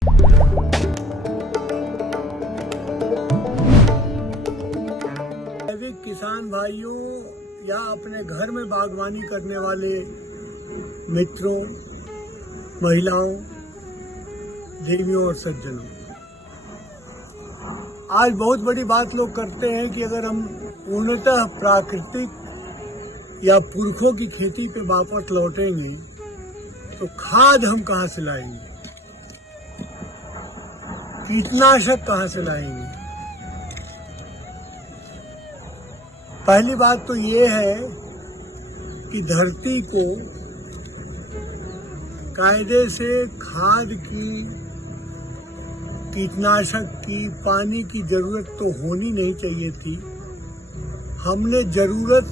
जैविक किसान भाइयों या अपने घर में बागवानी करने वाले मित्रों, महिलाओं, देवियों और सज्जनों, आज बहुत बड़ी बात लोग करते हैं कि अगर हम पूर्णतः प्राकृतिक या पुरखों की खेती पे वापस लौटेंगे तो खाद हम कहाँ से लाएंगे, कीटनाशक कहाँ से लाएंगे। पहली बात तो ये है कि धरती को कायदे से खाद की, कीटनाशक की, पानी की जरूरत तो होनी नहीं चाहिए थी। हमने जरूरत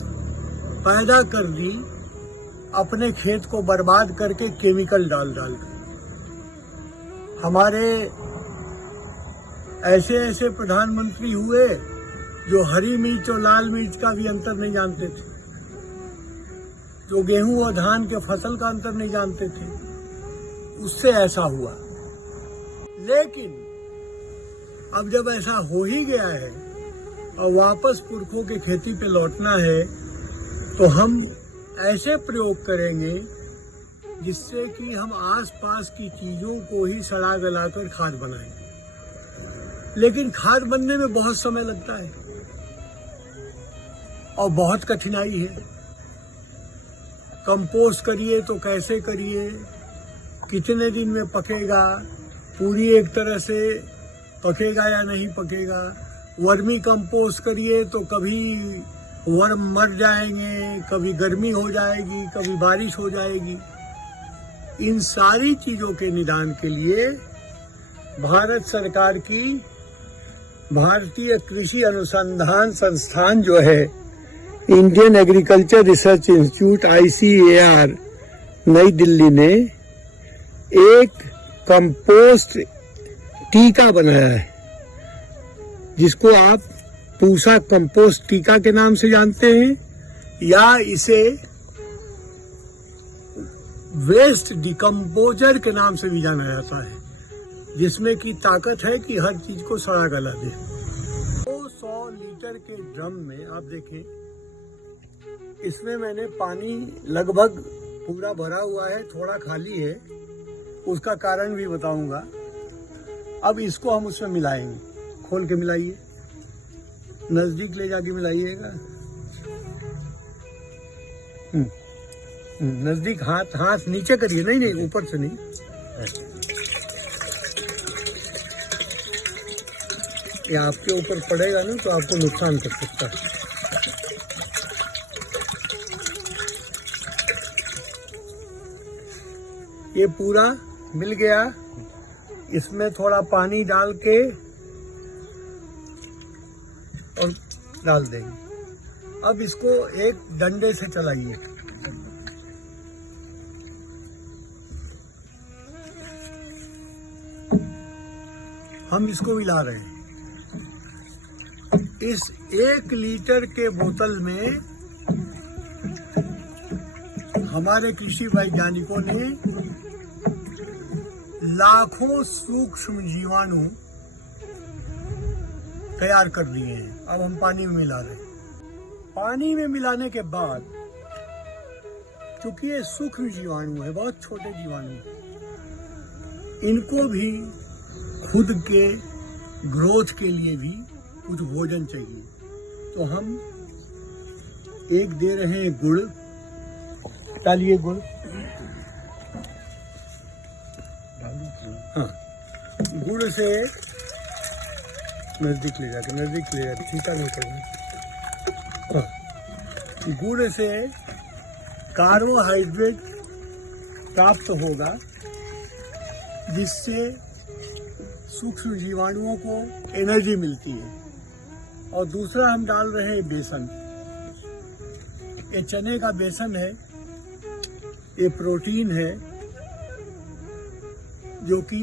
पैदा कर दी अपने खेत को बर्बाद करके, केमिकल डाल डाल कर। हमारे ऐसे प्रधानमंत्री हुए जो हरी मिर्च और लाल मिर्च का भी अंतर नहीं जानते थे, जो गेहूं और धान के फसल का अंतर नहीं जानते थे। उससे ऐसा हुआ। लेकिन अब जब ऐसा हो ही गया है और वापस पुरखों की खेती पे लौटना है, तो हम ऐसे प्रयोग करेंगे जिससे कि हम आसपास की चीजों को ही सड़ा गलाकर खाद बनाएंगे। लेकिन खाद बनने में बहुत समय लगता है और बहुत कठिनाई है। कंपोस्ट करिए तो कैसे करिए, कितने दिन में पकेगा, पूरी एक तरह से पकेगा या नहीं पकेगा। वर्मी कंपोस्ट करिए तो कभी वर्म मर जाएंगे, कभी गर्मी हो जाएगी, कभी बारिश हो जाएगी। इन सारी चीजों के निदान के लिए भारत सरकार की भारतीय कृषि अनुसंधान संस्थान जो है, Indian agriculture research institute ICAR नई दिल्ली ने एक कंपोस्ट टीका बनाया है, जिसको आप पूसा कंपोस्ट टीका के नाम से जानते हैं, या इसे वेस्ट डिकम्पोजर के नाम से भी जाना जाता है, जिसमें की ताकत है कि हर चीज को सड़ा गला दे। 200 लीटर के ड्रम में आप देखें, इसमें मैंने पानी लगभग पूरा भरा हुआ है, थोड़ा खाली है, उसका कारण भी बताऊंगा। अब इसको हम उसमें मिलाएंगे। खोल के मिलाइए, नजदीक ले जाके मिलाइएगा। नजदीक, हाथ नीचे करिए, नहीं ऊपर से नहीं। ये आपके ऊपर पड़ेगा ना तो आपको नुकसान कर सकता है। ये पूरा मिल गया। इसमें थोड़ा पानी डाल के और डाल देंगे। अब इसको एक डंडे से चलाइए। हम इसको मिला रहे हैं। इस 1 लीटर के बोतल में हमारे कृषि वैज्ञानिकों ने लाखों सूक्ष्म जीवाणु तैयार कर दिए हैं। अब हम पानी में मिला रहे हैं। पानी में मिलाने के बाद, क्योंकि ये सूक्ष्म जीवाणु है, बहुत छोटे जीवाणु, इनको भी खुद के ग्रोथ के लिए भी कुछ भोजन चाहिए। तो हम एक दे रहे हैं गुड़। डालिए गुड़। हाँ, गुड़ से नजदीक ले जाके ठीका नहीं करना। हाँ, गुड़ से कार्बोहाइड्रेट प्राप्त होगा, जिससे सूक्ष्म जीवाणुओं को एनर्जी मिलती है। और दूसरा हम डाल रहे हैं बेसन। ये चने का बेसन है, ये प्रोटीन है जो कि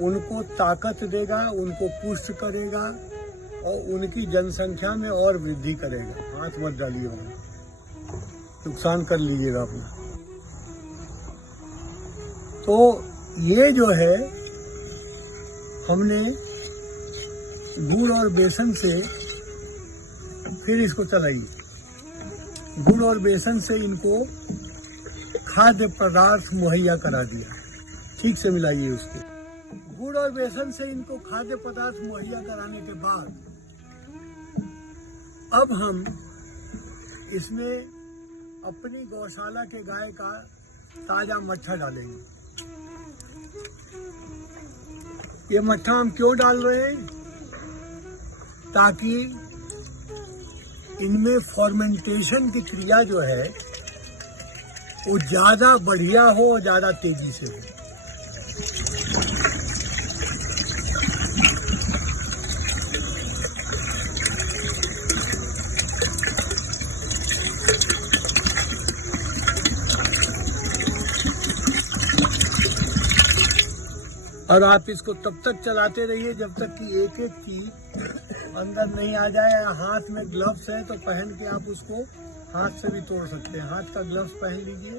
उनको ताकत देगा, उनको पुष्ट करेगा और उनकी जनसंख्या में और वृद्धि करेगा। हाथ मत डालिए, नुकसान कर लीजिएगा अपना। तो ये जो है हमने गुड़ और बेसन से फिर इसको चलाइए। गुड़ और बेसन से इनको खाद्य पदार्थ मुहैया करा दिया। ठीक से मिलाइए उसको। गुड़ और बेसन से इनको खाद्य पदार्थ मुहैया कराने के बाद अब हम इसमें अपनी गौशाला के गाय का ताजा मट्ठा डालेंगे। ये मट्ठा हम क्यों डाल रहे हैं? ताकि इनमें फॉर्मेंटेशन की क्रिया जो है वो ज्यादा बढ़िया हो और ज्यादा तेजी से हो। और आप इसको तब तक चलाते रहिए जब तक कि एक एक चीज अंदर नहीं आ जाए। हाथ में ग्लव्स है तो पहन के आप उसको हाथ से भी तोड़ सकते हैं। हाथ का ग्लव्स पहन लीजिए।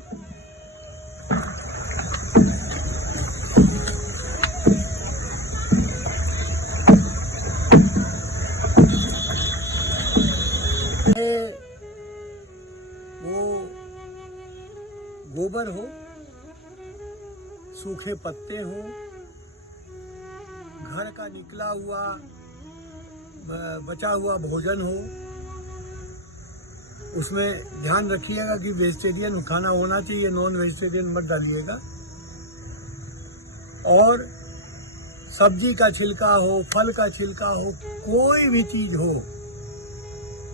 वो गोबर हो, सूखे पत्ते हो, घर का निकला हुआ बचा हुआ भोजन हो, उसमें ध्यान रखिएगा कि वेजिटेरियन खाना होना चाहिए, नॉन वेजिटेरियन मत डालिएगा। और सब्जी का छिलका हो, फल का छिलका हो, कोई भी चीज हो,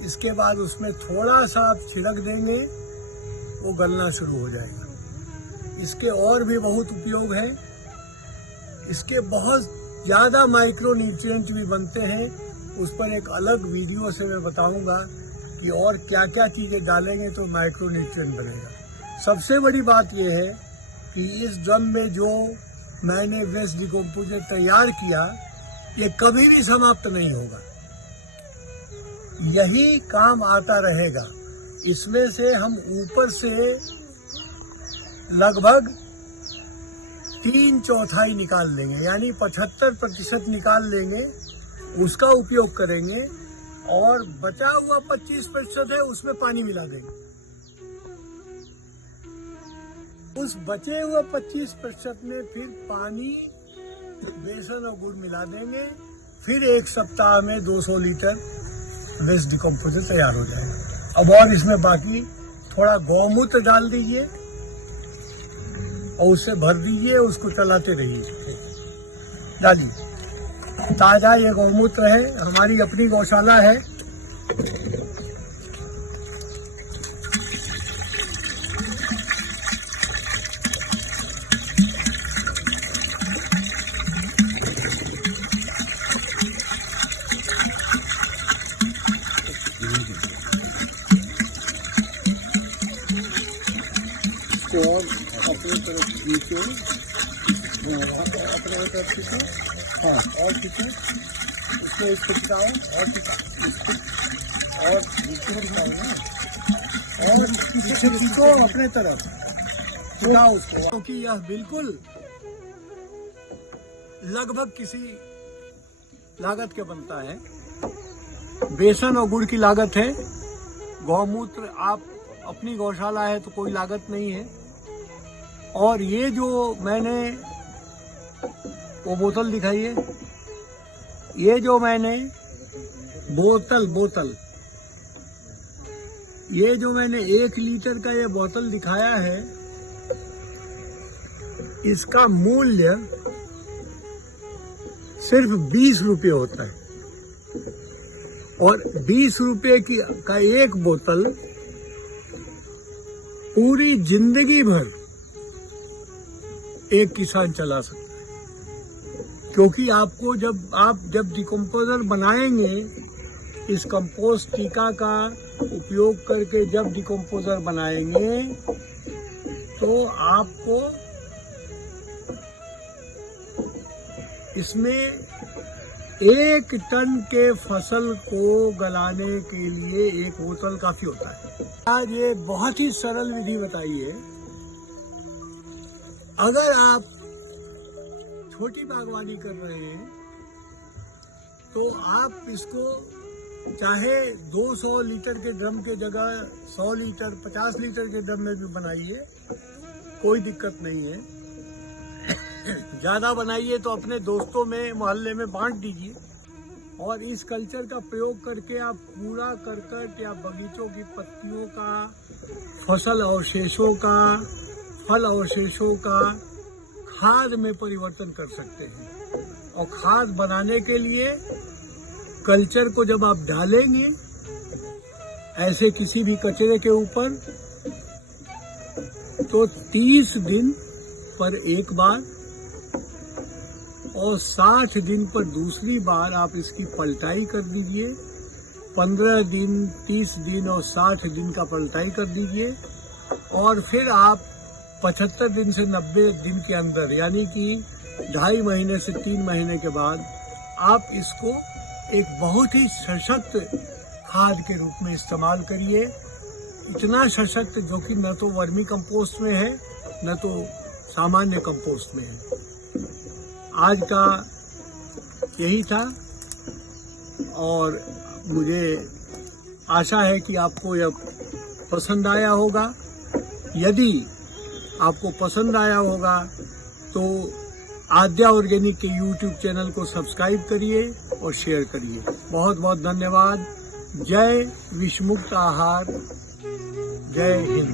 इसके बाद उसमें थोड़ा सा आप छिड़क देंगे, वो गलना शुरू हो जाएगा। इसके और भी बहुत उपयोग हैं। इसके बहुत ज्यादा माइक्रो न्यूट्रिएंट भी बनते हैं। उस पर एक अलग वीडियो से मैं बताऊंगा कि और क्या क्या चीजें डालेंगे तो माइक्रो न्यूट्रिएंट बनेगा। सबसे बड़ी बात यह है कि इस ड्रम में जो मैंने वेस्ट डिकम्पोजर तैयार किया, ये कभी भी समाप्त नहीं होगा, यही काम आता रहेगा। इसमें से हम ऊपर से लगभग 3/4 निकाल लेंगे, यानी 75% निकाल लेंगे, उसका उपयोग करेंगे। और बचा हुआ 25% है, उसमें पानी मिला देंगे। उस बचे हुए 25% में फिर पानी, बेसन और गुड़ मिला देंगे। फिर 1 सप्ताह में 200 लीटर वेस्ट डिकम्पोजर तैयार हो जाएगा। अब और इसमें बाकी थोड़ा गौमूत्र डाल दीजिए और उसे भर दीजिए, उसको चलाते रहिए। डालिए, ताजा ये गौमूत्र है, हमारी अपनी गौशाला है। और अपनी तरफ खींचो, अपने तरफ खींचो, हाँ, और खींचो, इसमें इसको खिंचाओ, और इसको और इसको खिंचाओ ना, और पीछे खींचो अपने तरफ, खिंचाओ उसको, क्योंकि यह बिल्कुल लगभग किसी लागत के बनता है। बेसन और गुड़ की लागत है, गौमूत्र आप अपनी गौशाला है तो कोई लागत नहीं है। और ये जो मैंने वो बोतल दिखाई है, ये जो मैंने बोतल ये जो मैंने 1 लीटर का ये बोतल दिखाया है, इसका मूल्य सिर्फ 20 रुपये होता है। और 20 रुपये का एक बोतल पूरी जिंदगी भर एक किसान चला सकता है। क्योंकि आपको जब डिकम्पोजर बनाएंगे, इस कंपोस्ट टीका का उपयोग करके जब डिकम्पोजर बनाएंगे, तो आपको इसमें 1 टन के फसल को गलाने के लिए 1 बोतल काफी होता है। आज ये बहुत ही सरल विधि बताई है। अगर आप छोटी बागवानी कर रहे हैं तो आप इसको चाहे 200 लीटर के ड्रम के जगह 100 लीटर 50 लीटर के ड्रम में भी बनाइए, कोई दिक्कत नहीं है। ज्यादा बनाइए तो अपने दोस्तों में मोहल्ले में बांट दीजिए, और इस कल्चर का प्रयोग करके आप कूड़ा करकट या बगीचों की पत्तियों का, फसल अवशेषों का, फल अवशेषों का खाद में परिवर्तन कर सकते हैं। और खाद बनाने के लिए कल्चर को जब आप डालेंगे ऐसे किसी भी कचरे के ऊपर, तो 30 दिन पर एक बार और 60 दिन पर दूसरी बार आप इसकी पलटाई कर दीजिए। 15 दिन, 30 दिन और 60 दिन का पलटाई कर दीजिए, और फिर आप 75 दिन से 90 दिन के अंदर, यानी कि 2.5 महीने से 3 महीने के बाद आप इसको एक बहुत ही सशक्त खाद के रूप में इस्तेमाल करिए। इतना सशक्त जो कि न तो वर्मी कंपोस्ट में है न तो सामान्य कंपोस्ट में है। आज का यही था, और मुझे आशा है कि आपको यह पसंद आया होगा। यदि आपको पसंद आया होगा तो आद्या ऑर्गेनिक के YouTube चैनल को सब्सक्राइब करिए और शेयर करिए। बहुत बहुत धन्यवाद। जय विषमुक्त आहार, जय हिंद।